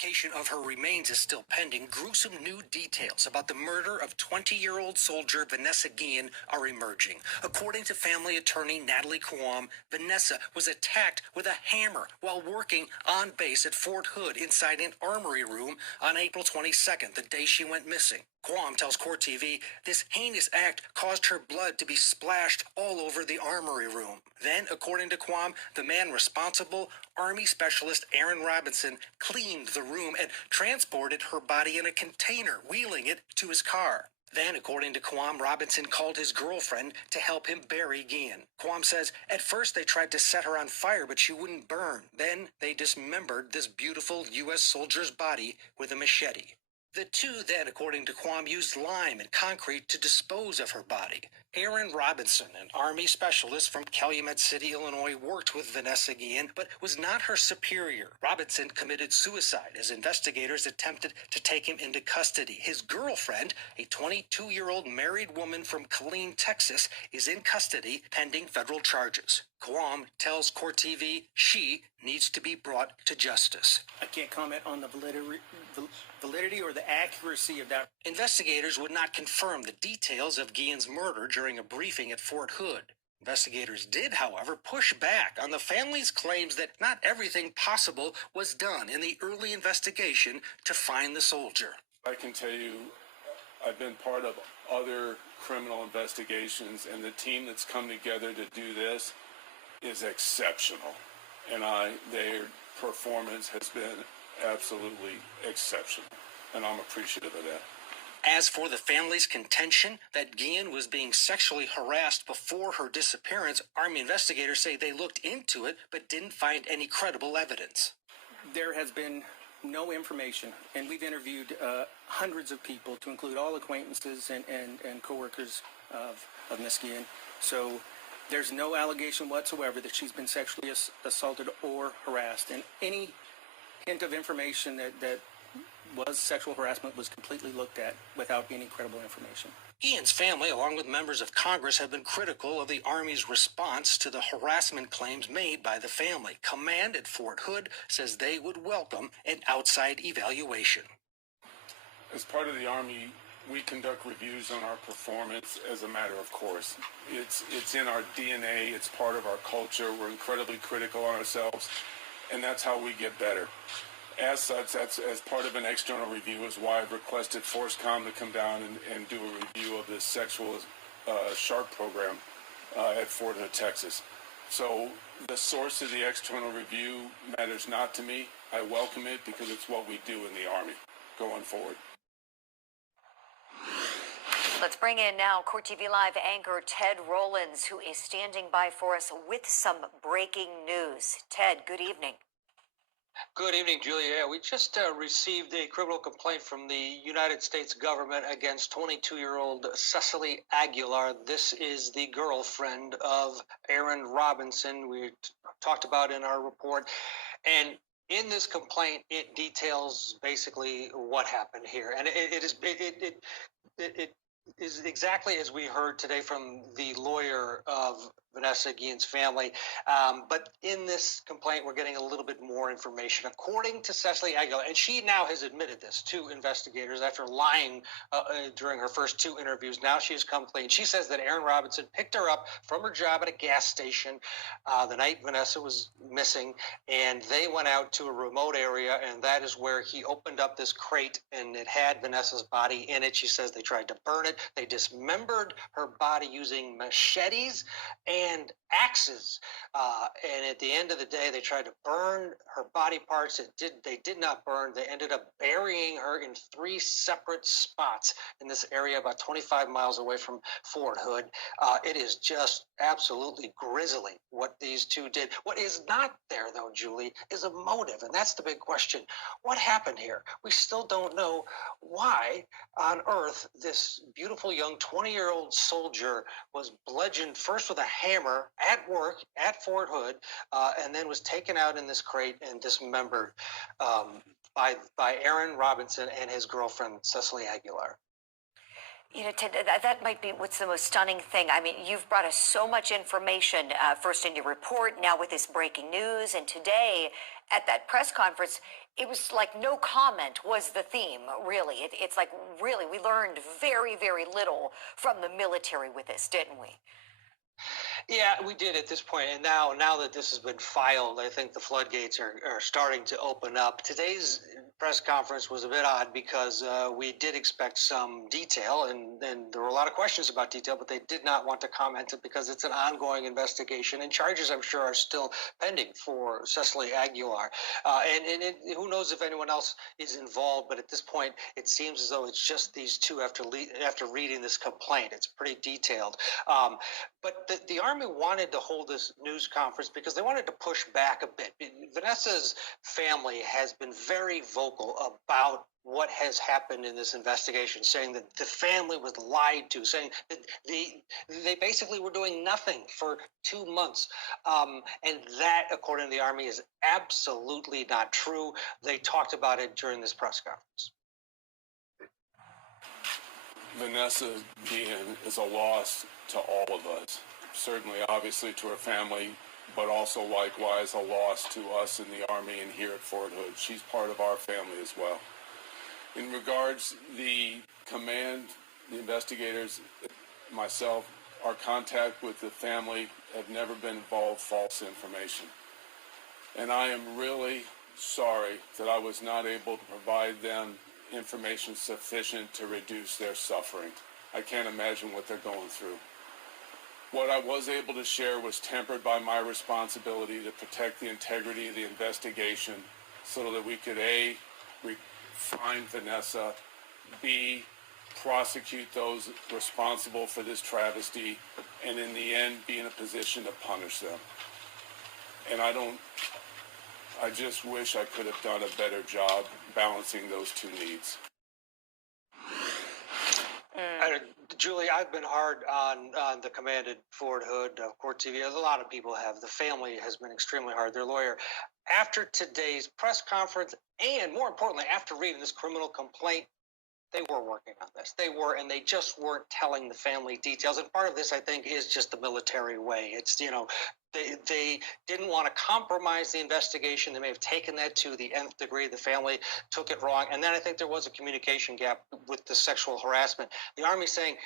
Identification of her remains is still pending. Gruesome new details about the murder of 20-year-old soldier Vanessa Guillen are emerging. According to family attorney Natalie Quam, Vanessa was attacked with a hammer while working on base at Fort Hood inside an armory room on April 22nd, the day she went missing. Quam tells Court TV this heinous act caused her blood to be splashed all over the armory room. Then, according to Quam, the man responsible, Army Specialist Aaron Robinson, cleaned the room and transported her body in a container, wheeling it to his car. Then, according to Quam, Robinson called his girlfriend to help him bury Guillen. Quam says, at first they tried to set her on fire, but she wouldn't burn. Then they dismembered this beautiful U.S. soldier's body with a machete. The two then, according to Quam, used lime and concrete to dispose of her body. Aaron Robinson, an Army specialist from Calumet City, Illinois, worked with Vanessa Guillen, but was not her superior. Robinson committed suicide as investigators attempted to take him into custody. His girlfriend, a 22-year-old married woman from Killeen, Texas, is in custody pending federal charges. Quam tells Court TV she needs to be brought to justice. I can't comment on the validity or the accuracy of that. Investigators would not confirm the details of Guillen's murder during a briefing at Fort Hood. Investigators did, however, push back on the family's claims that not everything possible was done in the early investigation to find the soldier. I can tell you, I've been part of other criminal investigations, and the team that's come together to do this is exceptional. And their performance has been absolutely exceptional, and I'm appreciative of that. As for the family's contention that Guillen was being sexually harassed before her disappearance, Army investigators say they looked into it but didn't find any credible evidence. There has been no information, and we've interviewed hundreds of people, to include all acquaintances and coworkers of Miss Guillen. So there's no allegation whatsoever that she's been sexually assaulted or harassed, and any hint of information that was sexual harassment was completely looked at without any credible information. Guillen's family, along with members of Congress, have been critical of the Army's response to the harassment claims made by the family. Command at Fort Hood says they would welcome an outside evaluation. As part of the Army, we conduct reviews on our performance as a matter of course. It's in our DNA. It's part of our culture. We're incredibly critical on ourselves, and that's how we get better. As such, that's as part of an external review is why I've requested FORSCOM to come down and do a review of this sexual shark program at Fort Hood, Texas. So the source of the external review matters not to me. I welcome it because it's what we do in the Army going forward. Let's bring in now Court TV Live anchor Ted Rollins, who is standing by for us with some breaking news. Ted, good evening. Good evening, Julia. We just received a criminal complaint from the United States government against 22-year-old Cecily Aguilar. This is the girlfriend of Aaron Robinson we talked about in our report. And in this complaint, it details basically what happened here. And it is exactly as we heard today from the lawyer of Vanessa Guillen's family. But in this complaint, we're getting a little bit more information. According to Cecily Aguilar, and she now has admitted this to investigators after lying during her first two interviews. Now she has come clean. She says that Aaron Robinson picked her up from her job at a gas station the night Vanessa was missing, and they went out to a remote area, and that is where he opened up this crate, and it had Vanessa's body in it. She says they tried to burn it. They dismembered her body using machetes and axes, and at the end of the day, they tried to burn her body parts. They did not burn. They ended up burying her in 3 separate spots in this area about 25 miles away from Fort Hood. It is just absolutely grisly what these two did. What is not there, though, Julie, is a motive, and that's the big question. What happened here? We still don't know why on earth this beautiful young 20-year-old soldier was bludgeoned first with a hammer at work at Fort Hood, and then was taken out in this crate and dismembered by Aaron Robinson and his girlfriend, Cecily Aguilar. You know, Ted, that might be what's the most stunning thing. I mean, you've brought us so much information, first in your report, now with this breaking news, and today at that press conference, it was like no comment was the theme, really. It's like, really, we learned very, very little from the military with this, didn't we? Yeah, we did at this point, and now that this has been filed, I think the floodgates are starting to open up. Today's press conference was a bit odd because we did expect some detail, and there were a lot of questions about detail, but they did not want to comment it because it's an ongoing investigation, and charges, I'm sure, are still pending for Cecily Aguilar. Who knows if anyone else is involved, but at this point, it seems as though it's just these two after reading this complaint. It's pretty detailed. But the Army wanted to hold this news conference because they wanted to push back a bit. Vanessa's family has been very vocal about what has happened in this investigation, saying that the family was lied to, saying that they basically were doing nothing for 2 months. And that, according to the Army, is absolutely not true. They talked about it during this press conference. Vanessa Guillen is a loss to all of us. Certainly, obviously, to her family, but also likewise a loss to us in the Army and here at Fort Hood. She's part of our family as well. In regards the command, the investigators, myself, our contact with the family have never been involved false information. And I am really sorry that I was not able to provide them information sufficient to reduce their suffering. I can't imagine what they're going through. What I was able to share was tempered by my responsibility to protect the integrity of the investigation so that we could A, find Vanessa, B, prosecute those responsible for this travesty, and in the end, be in a position to punish them. And I just wish I could have done a better job balancing those two needs. Julie, I've been hard on the command at Fort Hood, Court TV. A lot of people have. The family has been extremely hard. Their lawyer, after today's press conference, and more importantly, after reading this criminal complaint, they were working on this. They were, and they just weren't telling the family details. And part of this, I think, is just the military way. It's, they didn't want to compromise the investigation. They may have taken that to the nth degree. The family took it wrong. And then I think there was a communication gap with the sexual harassment. The Army saying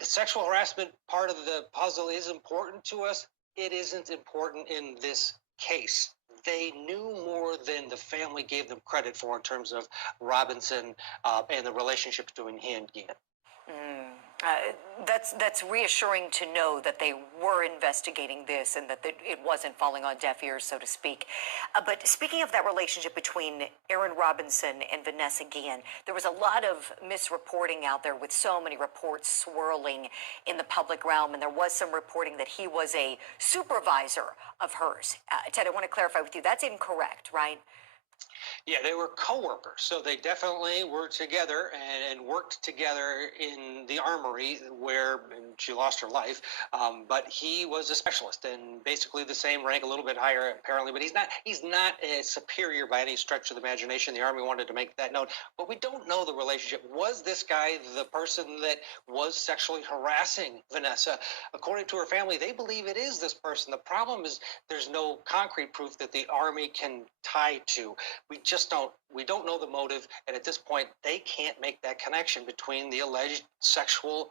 the sexual harassment part of the puzzle is important to us. It isn't important in this case. They knew more than the family gave them credit for in terms of Robinson and the relationship between he and Guillen. That's reassuring to know that they were investigating this and that it wasn't falling on deaf ears, so to speak. But speaking of that relationship between Aaron Robinson and Vanessa Guillen, there was a lot of misreporting out there with so many reports swirling in the public realm, and there was some reporting that he was a supervisor of hers. Ted, I want to clarify with you, that's incorrect, right? Yeah, they were co-workers, so they definitely were together and worked together in the armory where she lost her life. But he was a specialist and basically the same rank, a little bit higher apparently. But he's not a superior by any stretch of the imagination. The Army wanted to make that note, but we don't know the relationship. Was this guy the person that was sexually harassing Vanessa? According to her family, they believe it is this person. The problem is there's no concrete proof that the Army can tie to. We don't know the motive, and at this point, they can't make that connection between the alleged sexual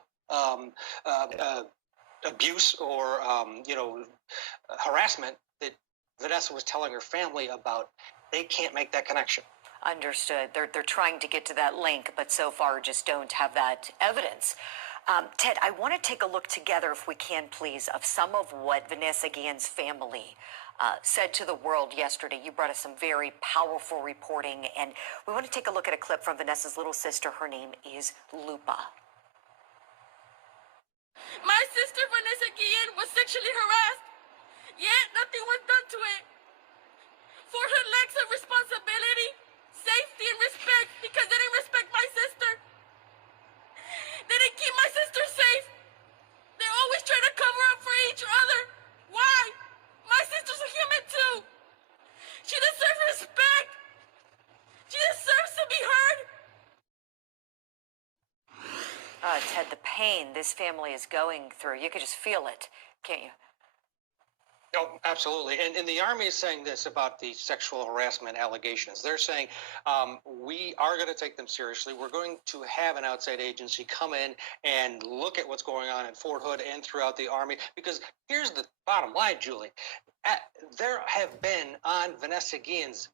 abuse or harassment that Vanessa was telling her family about. They can't make that connection. Understood. They're trying to get to that link, but so far just don't have that evidence. Ted, I want to take a look together, if we can, please, of some of what Vanessa Guillen's family said to the world yesterday. You brought us some very powerful reporting, and we want to take a look at a clip from Vanessa's little sister. Her name is Lupa. My sister, Vanessa Guillen, was sexually harassed, yet nothing was done to it. For her lacks of responsibility, safety, and respect, because they didn't respect my sister. They didn't keep my sister safe. They always try to cover up for each other. Why? My sister's a human too. She deserves respect. She deserves to be heard. Ted, the pain this family is going through, you could just feel it, can't you? Oh, absolutely. And the Army is saying this about the sexual harassment allegations. They're saying, we are going to take them seriously. We're going to have an outside agency come in and look at what's going on in Fort Hood and throughout the Army. Because here's the bottom line, Julie. There have been on Vanessa Guillen's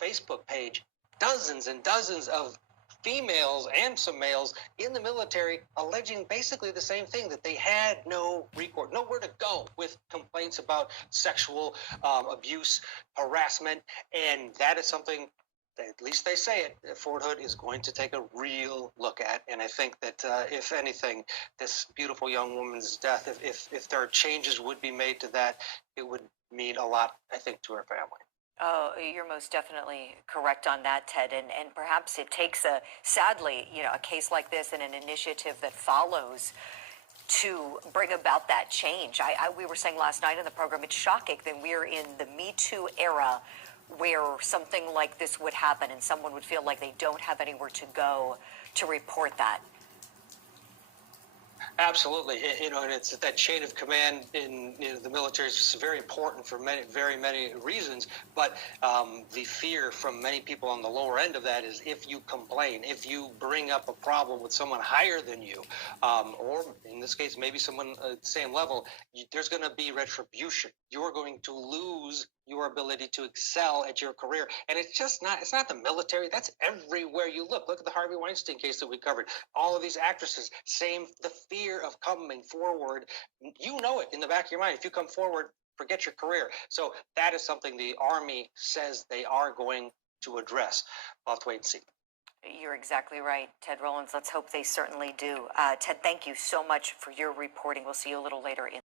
Facebook page dozens and dozens of females and some males in the military alleging basically the same thing, that they had no recourse, nowhere to go with complaints about sexual abuse, harassment, and that is something that, at least they say it, Fort Hood is going to take a real look at. And I think that if anything, this beautiful young woman's death, if there are changes would be made to that, it would mean a lot, I think, to her family. Oh, you're most definitely correct on that, Ted. And perhaps it takes sadly, a case like this and an initiative that follows to bring about that change. We were saying last night in the program, it's shocking that we're in the Me Too era where something like this would happen and someone would feel like they don't have anywhere to go to report that. Absolutely, and it's that chain of command in the military is very important for very many reasons. But the fear from many people on the lower end of that is, if you complain, if you bring up a problem with someone higher than you, or in this case maybe someone at the same level, there's going to be retribution. You're going to lose your ability to excel at your career. And it's not the military. That's everywhere you look. Look at the Harvey Weinstein case that we covered. All of these actresses, the fear of coming forward. You know it in the back of your mind. If you come forward, forget your career. So that is something the Army says they are going to address. We'll have to wait and see. You're exactly right, Ted Rollins. Let's hope they certainly do. Ted, thank you so much for your reporting. We'll see you a little later in.